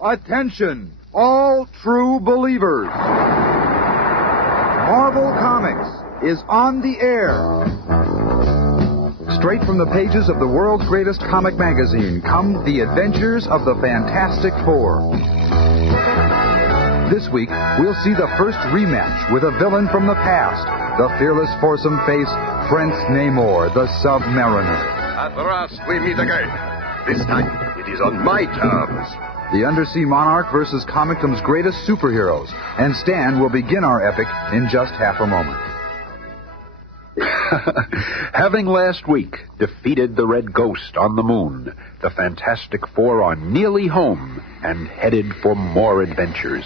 Attention, all true believers. Marvel Comics is on the air. Straight from the pages of the world's greatest comic magazine come the adventures of the Fantastic Four. This week, we'll see the first rematch with a villain from the past, the fearless foursome face, Prince Namor, the Submariner. At last we meet again. This time, it is on my terms. The Undersea Monarch versus Comicdom's greatest superheroes. And Stan will begin our epic in just half a moment. Having last week defeated the Red Ghost on the moon, the Fantastic Four are nearly home and headed for more adventures.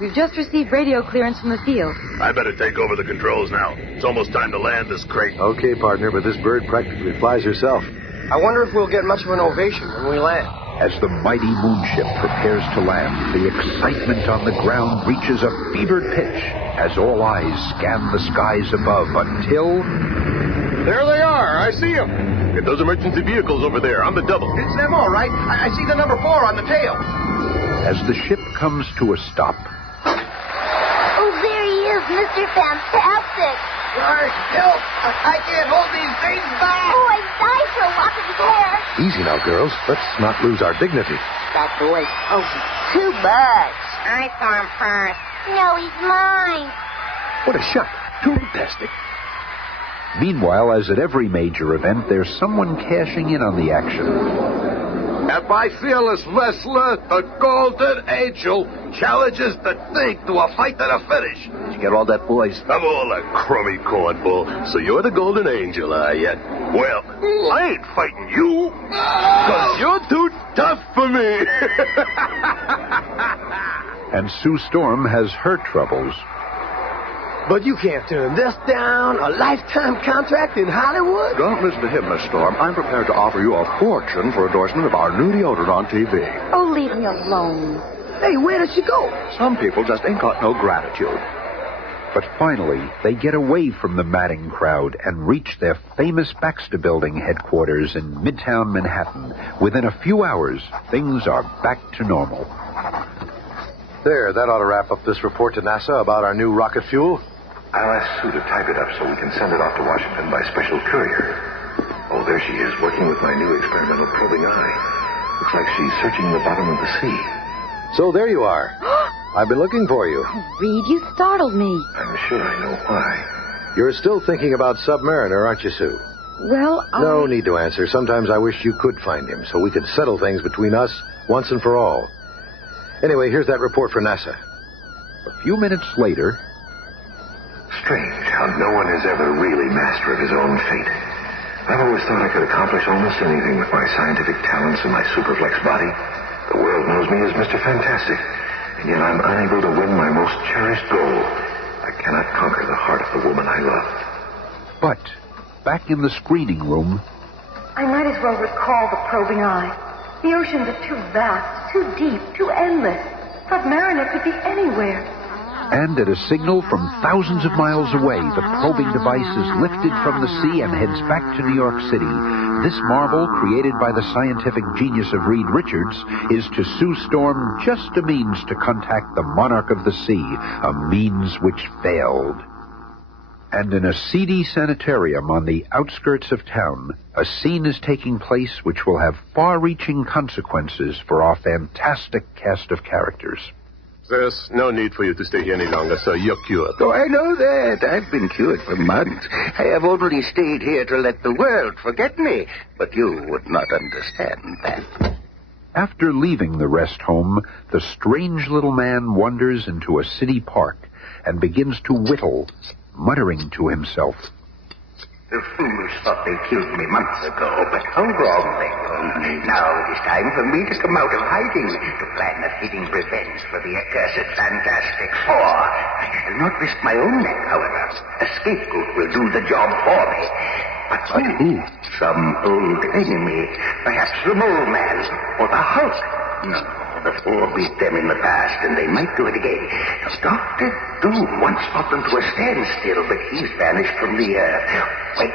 We've just received radio clearance from the field. I better take over the controls now. It's almost time to land this crate. Okay, partner, but this bird practically flies herself. I wonder if we'll get much of an ovation when we land. As the mighty moonship prepares to land, the excitement on the ground reaches a fevered pitch as all eyes scan the skies above until... There they are. I see them. Get those emergency vehicles over there on the double. It's them all right. I see the number 4 on the tail. As the ship comes to a stop... Oh, there he is, Mr. Fantastic. Sorry, help. I can't hold these things back. Oh, I died for a lock of his hair. Easy now, girls. Let's not lose our dignity. That boy. Oh, he's too much. I saw him first. No, he's mine. What a shot. Too fantastic. Meanwhile, as at every major event, there's someone cashing in on the action. And my fearless wrestler, the Golden Angel, challenges the Thing to a fight to the finish. Did you get all that, boys? I'm all a crummy cornball, so you're the Golden Angel, are you? Well, I ain't fighting you, because you're too tough for me. And Sue Storm has her troubles. But you can't turn this down. A lifetime contract in Hollywood? Don't listen to him, Miss Storm. I'm prepared to offer you a fortune for endorsement of our new deodorant on TV. Oh, leave me alone. Hey, where did she go? Some people just ain't got no gratitude. But finally, they get away from the madding crowd and reach their famous Baxter Building headquarters in Midtown Manhattan. Within a few hours, things are back to normal. There, that ought to wrap up this report to NASA about our new rocket fuel. I'll ask Sue to type it up so we can send it off to Washington by special courier. Oh, there she is, working with my new experimental probing eye. Looks like she's searching the bottom of the sea. So there you are. I've been looking for you. Oh, Reed, you startled me. I'm sure I know why. You're still thinking about Submariner, aren't you, Sue? Well, No need to answer. Sometimes I wish you could find him so we could settle things between us once and for all. Anyway, here's that report for NASA. A few minutes later... Strange how no one is ever really master of his own fate. I've always thought I could accomplish almost anything with my scientific talents and my superflex body. The world knows me as Mr. Fantastic, and yet I'm unable to win my most cherished goal. I cannot conquer the heart of the woman I love. But, back in the screening room... I might as well recall the probing eye. The oceans are too vast, too deep, too endless. Submariner could be anywhere. And at a signal from thousands of miles away, the probing device is lifted from the sea and heads back to New York City. This marvel, created by the scientific genius of Reed Richards, is to Sue Storm just a means to contact the monarch of the sea, a means which failed. And in a seedy sanitarium on the outskirts of town, a scene is taking place which will have far-reaching consequences for our fantastic cast of characters. There's no need for you to stay here any longer, sir. You're cured. Oh, I know that. I've been cured for months. I have only stayed here to let the world forget me. But you would not understand that. After leaving the rest home, the strange little man wanders into a city park and begins to whittle, muttering to himself. The fools thought they killed me months ago, but how wrong they were. Now it is time for me to come out of hiding, to plan a fitting revenge for the accursed Fantastic Four. I shall not risk my own neck, however. A scapegoat will do the job for me. But who? Some old enemy. Perhaps the Mole Man or the Hulk. No, the Four beat them in the past, and they might do it again. Dr. Doom once brought them to a standstill, but he's vanished from the earth. Wait,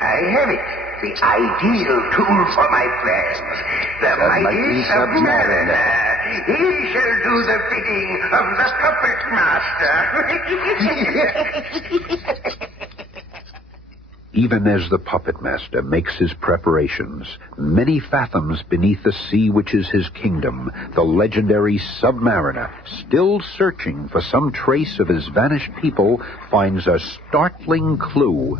I have it. The ideal tool for my plans. The mighty Submariner. He shall do the bidding of the puppet master. Even as the puppet master makes his preparations, many fathoms beneath the sea which is his kingdom, the legendary Submariner, still searching for some trace of his vanished people, finds a startling clue.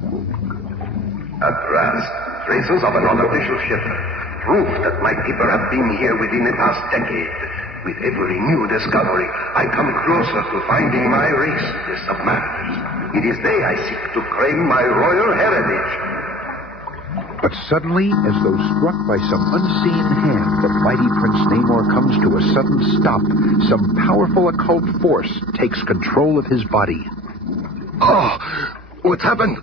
At last, traces of an unofficial ship. Proof that my people have been here within the past decade. With every new discovery, I come closer to finding my race, the Submariners. It is they I seek to claim my royal heritage. But suddenly, as though struck by some unseen hand, the mighty Prince Namor comes to a sudden stop. Some powerful occult force takes control of his body. Oh, what's happened?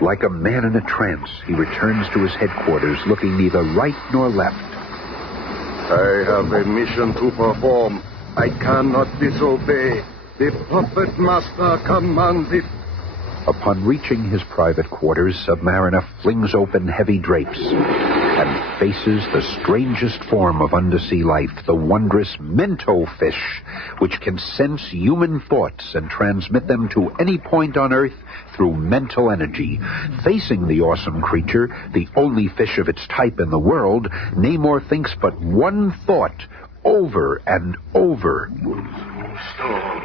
Like a man in a trance, he returns to his headquarters, looking neither right nor left. I have a mission to perform. I cannot disobey. The puppet master commands it. Upon reaching his private quarters, Submariner flings open heavy drapes and faces the strangest form of undersea life, the wondrous Mento fish, which can sense human thoughts and transmit them to any point on Earth through mental energy. Facing the awesome creature, the only fish of its type in the world, Namor thinks but one thought over and over. Storm,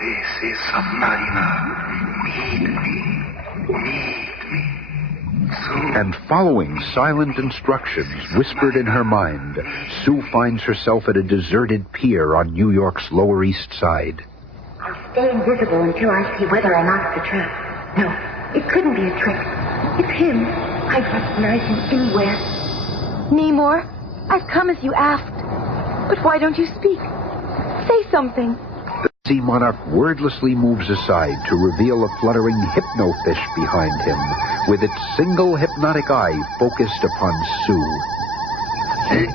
this is Submariner. Need me. Soon. And following silent instructions whispered in her mind, Sue finds herself at a deserted pier on New York's Lower East Side. I'll stay invisible until I see whether or not it's a trap. No, it couldn't be a trick. It's him. I'd recognize him anywhere. Namor, I've come as you asked. But why don't you speak? Say something. The sea monarch wordlessly moves aside to reveal a fluttering hypnofish behind him, with its single hypnotic eye focused upon Sue.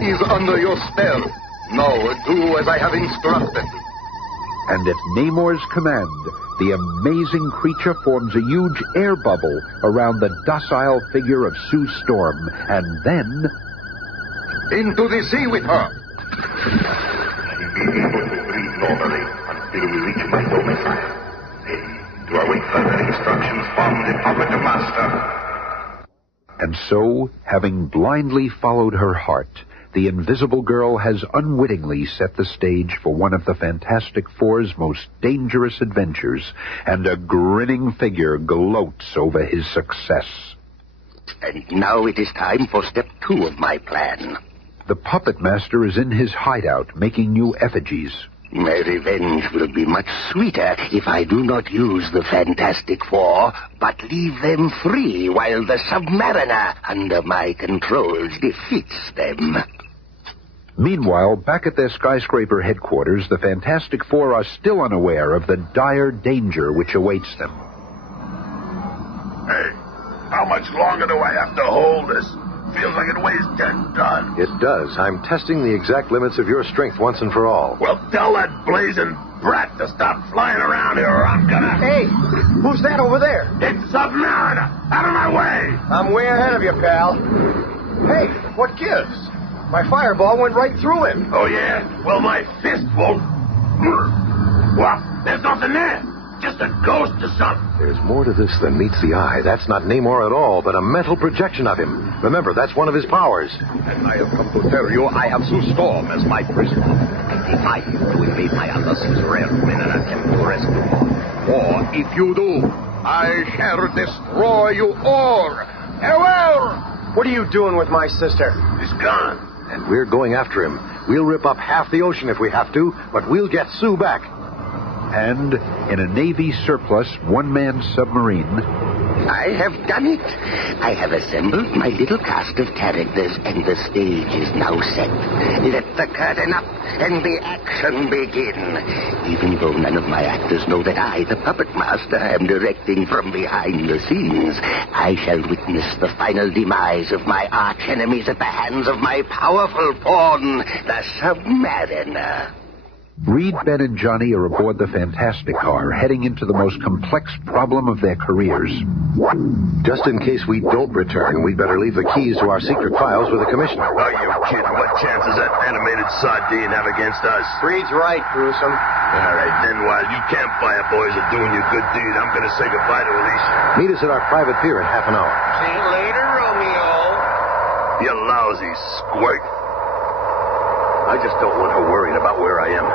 He is under your spell. Now do as I have instructed. And at Namor's command, the amazing creature forms a huge air bubble around the docile figure of Sue Storm, and then... Into the sea with her. Be able to breathe normally until we reach my domicile. Then to await further instructions from the puppet master. And so, having blindly followed her heart, the Invisible Girl has unwittingly set the stage for one of the Fantastic Four's most dangerous adventures, and a grinning figure gloats over his success. And now it is time for step 2 of my plan. The puppet master is in his hideout making new effigies. My revenge will be much sweeter if I do not use the Fantastic Four, but leave them free while the Submariner, under my controls, defeats them. Meanwhile, back at their skyscraper headquarters, the Fantastic Four are still unaware of the dire danger which awaits them. Hey, how much longer do I have to hold this? Feels like it weighs 10 tons. It does. I'm testing the exact limits of your strength once and for all. Well, tell that blazing brat to stop flying around here or I'm gonna... Hey, who's that over there? It's Submariner! Out of my way! I'm way ahead of you, pal. Hey, what gives? My fireball went right through him. Oh, yeah? Well, my fist won't... What? There's nothing there. Just a ghost or something. There's more to this than meets the eye. That's not Namor at all, but a mental projection of him. Remember, that's one of his powers. And I have come to tell you I have Sue Storm as my prisoner. I defy you to invade my Undersea's realm in an attempt to rescue her. Or, if you do, I shall destroy you all. Farewell! What are you doing with my sister? He's gone. And we're going after him. We'll rip up half the ocean if we have to, but we'll get Sue back. And, in a Navy surplus one-man submarine... I have done it. I have assembled my little cast of characters, and the stage is now set. Let the curtain up, and the action begin. Even though none of my actors know that I, the puppet master, am directing from behind the scenes, I shall witness the final demise of my arch-enemies at the hands of my powerful pawn, the Submariner. Reed, Ben, and Johnny are aboard the Fantastic Car, heading into the most complex problem of their careers. Just in case we don't return, we'd better leave the keys to our secret files with the commissioner. Are you kidding? What chance does that animated sardine have against us? Reed's right, Gruesome. All right, then while you campfire boys are doing your good deed, I'm going to say goodbye to Alicia. Meet us at our private pier in half an hour. See you later, Romeo. You lousy squirt. I just don't want her worrying about where I am.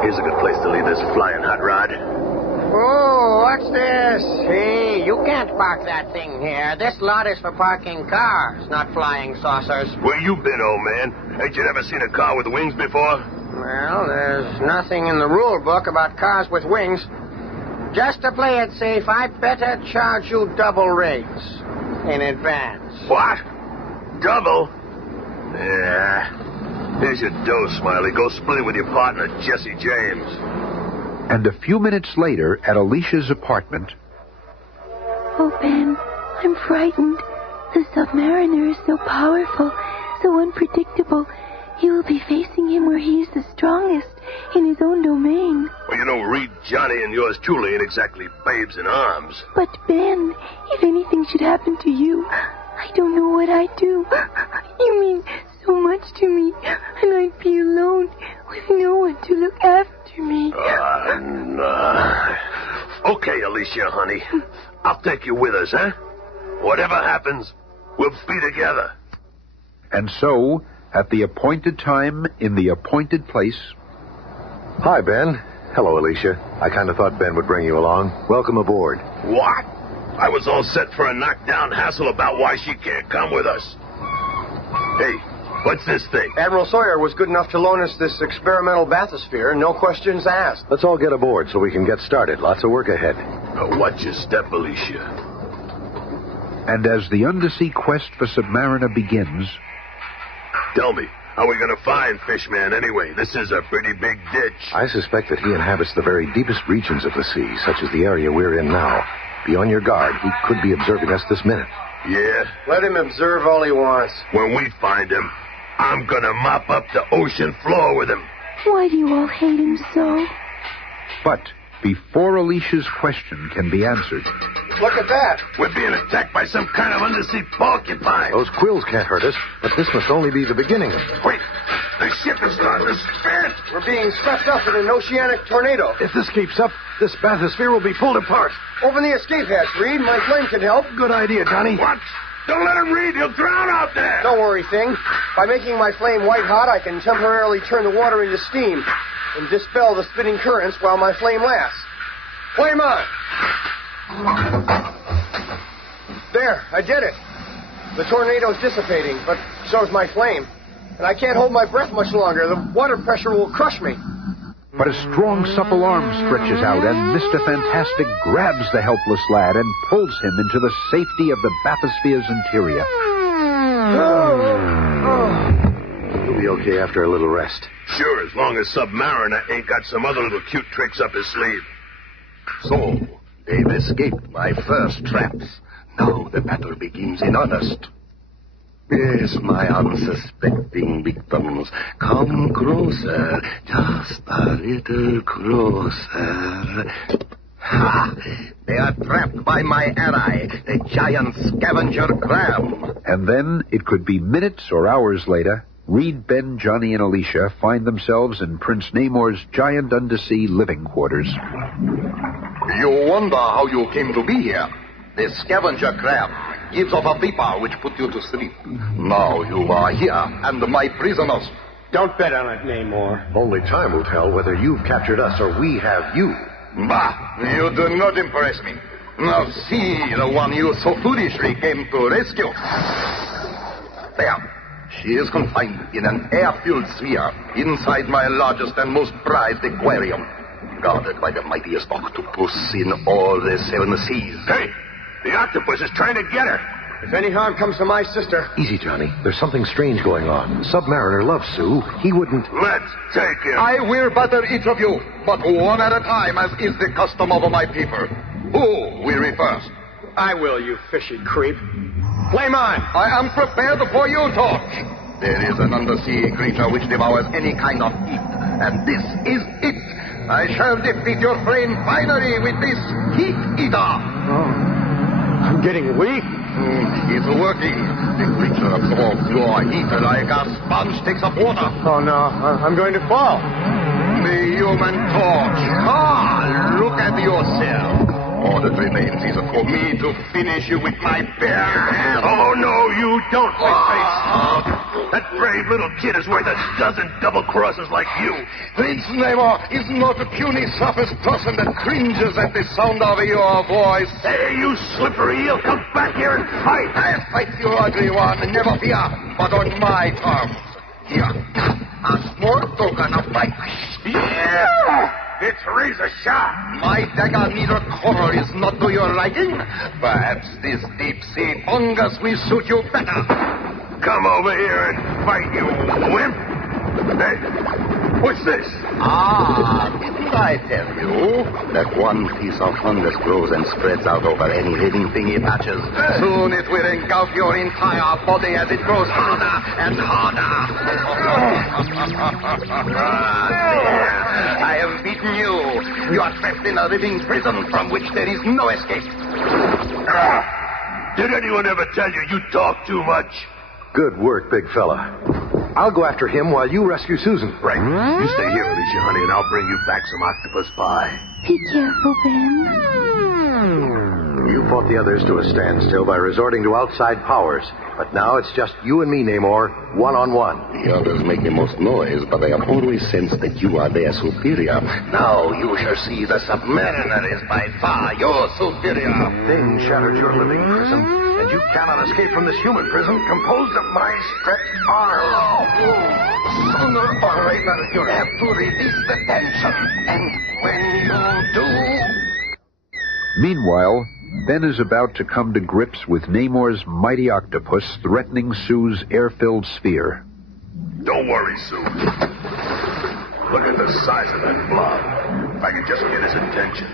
Here's a good place to leave this flying hot rod. Oh, what's this? Hey, you can't park that thing here. This lot is for parking cars, not flying saucers. Where you been, old man? Ain't you never seen a car with wings before? Well, there's nothing in the rule book about cars with wings. Just to play it safe, I better charge you double rates in advance. What? Double? Yeah. Here's your dough, Smiley. Go split it with your partner, Jesse James. And a few minutes later, at Alicia's apartment... Oh, Ben, I'm frightened. The Submariner is so powerful, so unpredictable. You will be facing him where he is the strongest, in his own domain. Well, you know, Reed, Johnny, and yours truly ain't exactly babes in arms. But, Ben, if anything should happen to you, I don't know what I'd do. You mean so much to me, and I'd be alone with no one to look after me. Okay, Alicia, honey. I'll take you with us, huh? Whatever happens, we'll be together. And so, at the appointed time, in the appointed place... Hi, Ben. Hello, Alicia. I kind of thought Ben would bring you along. Welcome aboard. What? I was all set for a knockdown hassle about why she can't come with us. Hey, what's this thing? Admiral Sawyer was good enough to loan us this experimental bathysphere, no questions asked. Let's all get aboard so we can get started. Lots of work ahead. Watch your step, Alicia. And as the undersea quest for Submariner begins... Tell me, how are we going to find Fishman anyway? This is a pretty big ditch. I suspect that he inhabits the very deepest regions of the sea, such as the area we're in now. Be on your guard. He could be observing us this minute. Yeah? Let him observe all he wants. When we find him, I'm going to mop up the ocean floor with him. Why do you all hate him so? But before Alicia's question can be answered... Look at that. We're being attacked by some kind of undersea porcupine. Those quills can't hurt us, but this must only be the beginning. Wait, the ship is starting to spin. We're being swept up in an oceanic tornado. If this keeps up, this bathysphere will be pulled apart. Open the escape hatch, Reed. My flame can help. Good idea, Johnny. What? Don't let him read. He'll drown out there. Don't worry, Thing. By making my flame white hot, I can temporarily turn the water into steam and dispel the spinning currents while my flame lasts. Flame on. There, I did it. The tornado's dissipating, but so's my flame. And I can't hold my breath much longer. The water pressure will crush me. But a strong, supple arm stretches out, and Mr. Fantastic grabs the helpless lad and pulls him into the safety of the bathysphere's interior. You'll be okay after a little rest. Sure, as long as Submariner ain't got some other little cute tricks up his sleeve. So, they've escaped my first traps. Now the battle begins in earnest. Yes, my unsuspecting victims, come closer, just a little closer. Ha! They are trapped by my ally, the giant scavenger crab. And then, it could be minutes or hours later, Reed, Ben, Johnny, and Alicia find themselves in Prince Namor's giant undersea living quarters. You wonder how you came to be here. The scavenger crab gives off a vapor which put you to sleep. Now you are here, and my prisoners. Don't bet on it, Namor. Only time will tell whether you've captured us or we have you. Bah, you do not impress me. Now see the one you so foolishly came to rescue. There. She is confined in an air-filled sphere inside my largest and most prized aquarium, guarded by the mightiest octopus in all the seven seas. Hey, the octopus is trying to get her. If any harm comes to my sister... Easy, Johnny. There's something strange going on. Submariner loves Sue. He wouldn't... Let's take him. I will batter each of you, but one at a time, as is the custom of my people. Who will be first? I will, you fishy creep. Flame on! I am prepared for your torch. There is an undersea creature which devours any kind of heat. And this is it. I shall defeat your flame finally with this heat eater. I'm getting weak. It's working. The creature absorbs your heat like a sponge takes up water. Oh, no. I'm going to fall. The human torch. Ah, look at yourself. All that remains is for me to finish you with my bare hands. Oh, no, you don't, my face. That brave little kid is worth a dozen double crosses like you. Prince Namor is not a puny surface person that cringes at the sound of your voice. Hey, you slippery eel, come back here and fight. I'll fight you, ugly one, never fear, but on my terms. Here, a small token of my... Yeah! It's razor sharp. My dagger needle coral is not to your liking. Perhaps this deep-sea fungus will suit you better. Come over here and fight, you wimp. Hey, what's this? Ah, didn't I tell you that one piece of fungus grows and spreads out over any living thing it touches? Soon it will engulf your entire body as it grows harder and harder. I have beaten you. You are trapped in a living prison from which there is no escape. Did anyone ever tell you you talk too much? Good work, big fella. I'll go after him while you rescue Susan. Right. You stay here, Alicia, honey, and I'll bring you back some octopus pie. Be careful, Ben. You fought the others to a standstill by resorting to outside powers. But now it's just you and me, Namor, one-on-one. The others make the most noise, but I have always sensed that you are their superior. Now you shall see the Submariner is by far your superior. Thing shattered your living prison, and you cannot escape from this human prison composed of my stretched arms. Sooner or later, you'll have to release the tension. And when you do... Meanwhile, Ben is about to come to grips with Namor's mighty octopus threatening Sue's air-filled sphere. Don't worry, Sue. Look at the size of that blob. If I can just get his attention.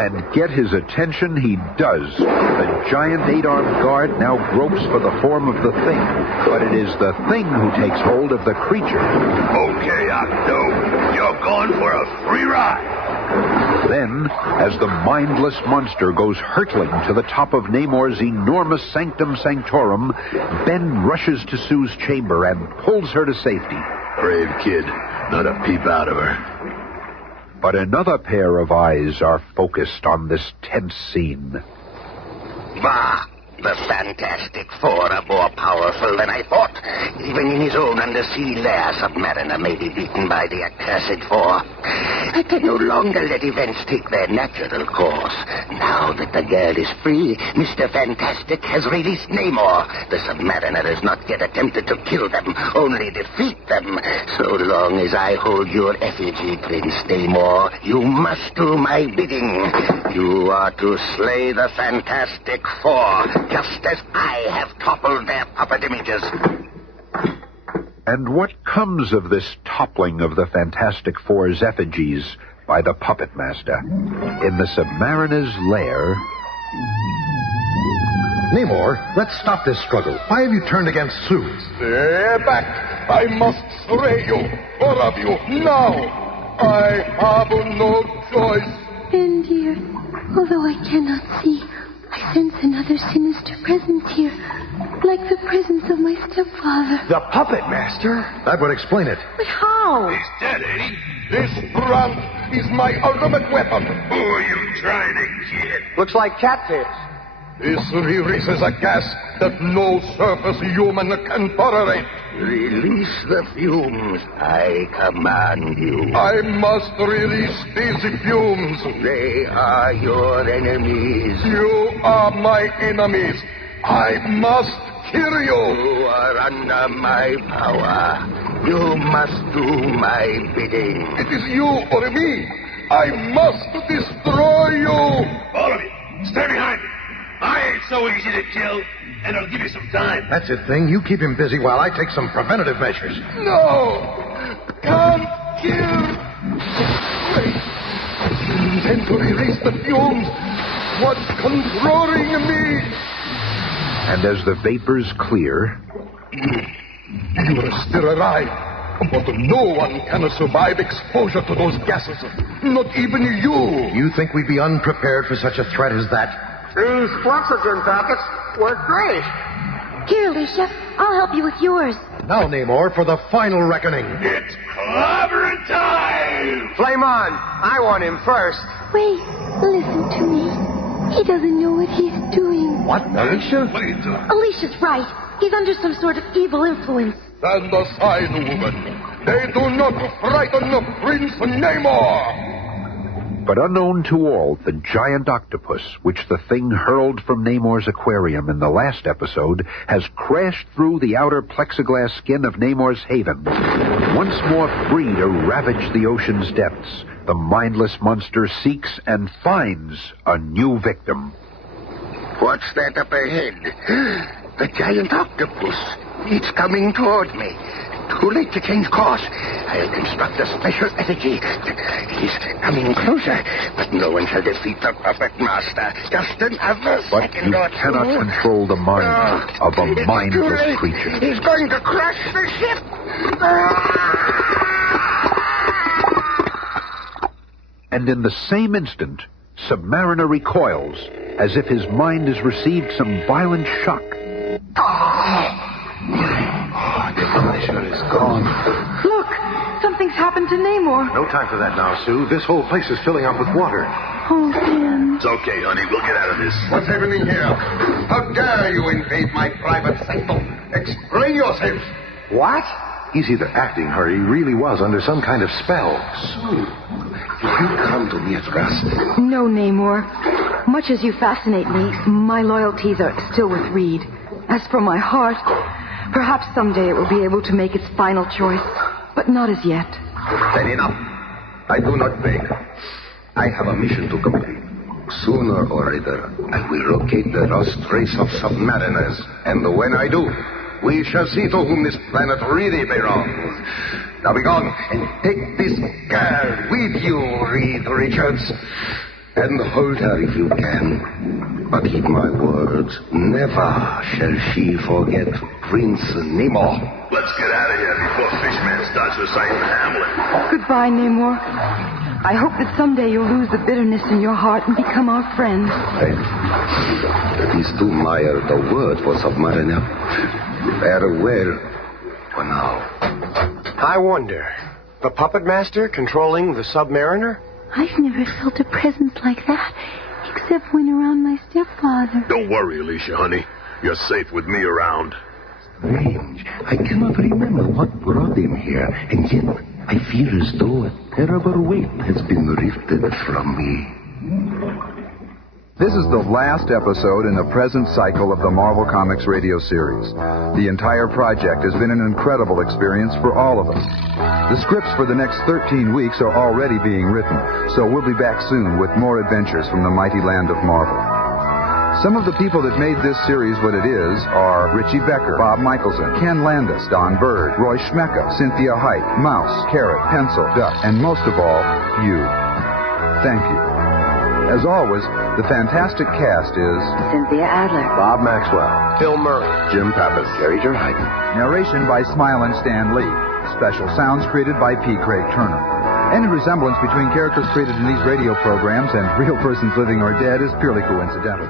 And get his attention he does. The giant 8-armed guard now gropes for the form of the Thing, but it is the Thing who takes hold of the creature. Okay, Octo. You're going for a free ride. Then, as the mindless monster goes hurtling to the top of Namor's enormous sanctum sanctorum, Ben rushes to Sue's chamber and pulls her to safety. Brave kid. Not a peep out of her. But another pair of eyes are focused on this tense scene. Bah! The Fantastic Four are more powerful than I thought. Even in his own undersea lair, Submariner may be beaten by the accursed Four. I can no longer let events take their natural course. Now that the girl is free, Mr. Fantastic has released Namor. The Submariner has not yet attempted to kill them, only defeat them. So long as I hold your effigy, Prince Namor, you must do my bidding. You are to slay the Fantastic Four, just as I have toppled their puppet images. And what comes of this toppling of the Fantastic Four's effigies by the Puppet Master? In the Submariner's lair... Namor, let's stop this struggle. Why have you turned against Sue? Stay back. I must slay you. All of you. Now. I have no choice. Ben, dear, although I cannot see, I sense another sinister presence here, like the presence of my stepfather. The Puppet Master? That would explain it. But how? He's dead, ain't he? This brand is my ultimate weapon. Who are you trying to get? Looks like cattails. This releases a gas that no surface human can tolerate. Release the fumes. I command you. I must release these fumes. They are your enemies. You are my enemies. I must kill you. You are under my power. You must do my bidding. It is you or me. I must destroy you. All of you, stay behind me. I ain't so easy to kill, and I'll give you some time. That's it, Thing. You keep him busy while I take some preventative measures. No! Can't kill! Wait! Intend to release the fumes. What's controlling me? And as the vapors clear... You are still alive. But no one can survive exposure to those gases. Not even you. You think we'd be unprepared for such a threat as that? These oxygen packets work great. Here, Alicia, I'll help you with yours. Now, Namor, for the final reckoning. It's clobbering time! Flame on. I want him first. Wait, listen to me. He doesn't know what he's doing. What, Alicia? Wait. Alicia's right. He's under some sort of evil influence. Stand aside, woman. They do not frighten Prince Namor. But unknown to all, the giant octopus, which the thing hurled from Namor's aquarium in the last episode, has crashed through the outer plexiglass skin of Namor's haven. Once more free to ravage the ocean's depths, the mindless monster seeks and finds a new victim. What's that up ahead? The giant octopus. It's coming toward me. Too late to change course. I'll construct a special effigy. He's coming closer, but no one shall defeat the puppet master. Just another But second you or two. cannot control the mind of a It's mindless too late. creature. He's going to crush the ship. And in the same instant, Submariner recoils, as if his mind has received some violent shock. The glacier is gone. Look, something's happened to Namor. No time for that now, Sue. This whole place is filling up with water. Oh, Ben. It's okay, honey. We'll get out of this. What's happening here? How dare you invade my private sanctum? Explain yourself. What? He's either acting or he really was under some kind of spell. Sue, did you come to me at last? No, Namor. Much as you fascinate me, my loyalties are still with Reed. As for my heart, perhaps someday it will be able to make its final choice, but not as yet. Then enough. I do not beg. I have a mission to complete. Sooner or later, I will locate the lost race of submariners. And when I do, we shall see to whom this planet really belongs. Now be gone and take this girl with you, Reed Richards. And hold her if you can. But heed my words. Never shall she forget Prince Namor. Let's get out of here before Fishman starts reciting Hamlet. Goodbye, Namor. I hope that someday you'll lose the bitterness in your heart and become our friend. That is too mild a word for Submariner. Farewell for now. I wonder, the puppet master controlling the Submariner? I've never felt a presence like that, except when around my stepfather. Don't worry, Alicia, honey. You're safe with me around. Strange. I cannot remember what brought him here, and yet I feel as though a terrible weight has been lifted from me. This is the last episode in the present cycle of the Marvel Comics radio series. The entire project has been an incredible experience for all of us. The scripts for the next 13 weeks are already being written, so we'll be back soon with more adventures from the mighty land of Marvel. Some of the people that made this series what it is are Richie Becker, Bob Michelson, Ken Landis, Don Bird, Roy Schmecka, Cynthia Height, Mouse, Carrot, Pencil, Duck, and most of all, you. Thank you. As always, the fantastic cast is Cynthia Adler, Bob Maxwell, Bill Murray, Jim Pappas, Jerry Jerheiden. narration by Smilin' Stan Lee. Special sounds created by P. Craig Turner. Any resemblance between characters created in these radio programs and real persons living or dead is purely coincidental.